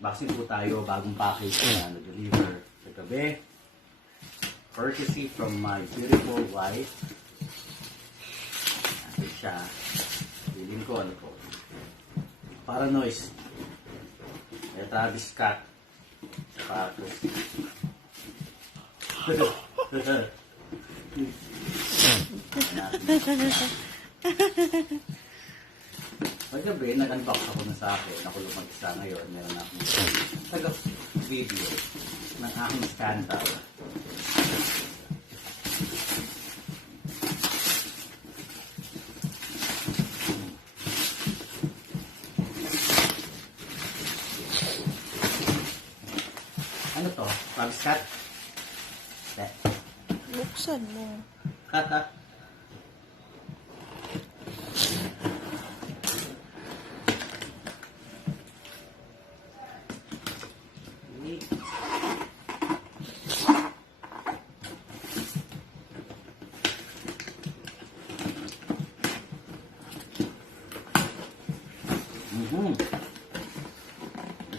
Vaccine po tayo, bagong package na nag-deliver sa gabi. Courtesy from my beautiful wife. Ito siya. Bilin ko, ano po. Paranoise. May Travis Scott. Sapatos. Paggabi, nag-unbox ako na sa akin. Ako lumag-isa ngayon. Meron akong taga-video ng aking scandal. Ano to? Travis Scott? Buksan mo. Kata.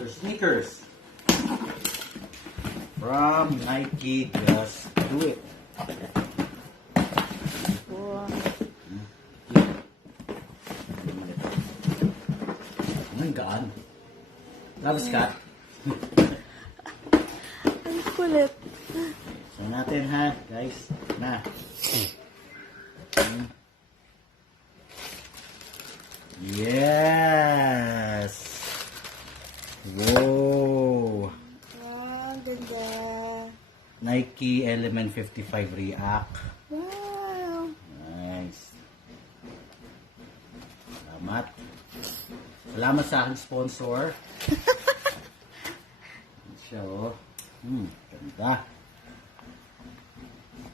The sneakers from Nike. Just do it. Wow. Ang gaan. Travis Scott. Ang kulit. So natin ha, guys. Na. Yes. Whoa. Wow, ganda. Nike Element 55 React. Wow. Nice. Salamat. Salamat sa aking sponsor. Siya oh. Ganda.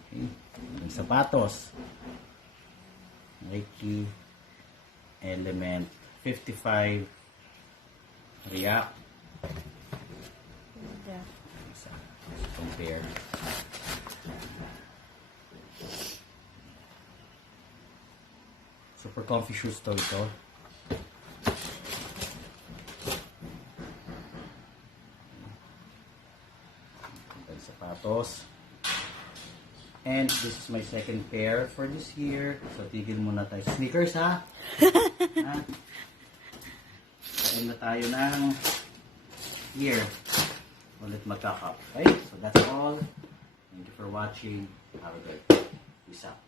Okay. Ang sapatos. Nike Element 55 React. Ganda. Let's compare. Super comfy shoes to ito. Ganda sapatos. And this is my second pair for this year. So, tigil muna tayo. Sneakers, ha? Ha? Kain na tayo ng year. Ulit magkakap. Okay? So, that's all. Thank you for watching. Have a good day. Peace out.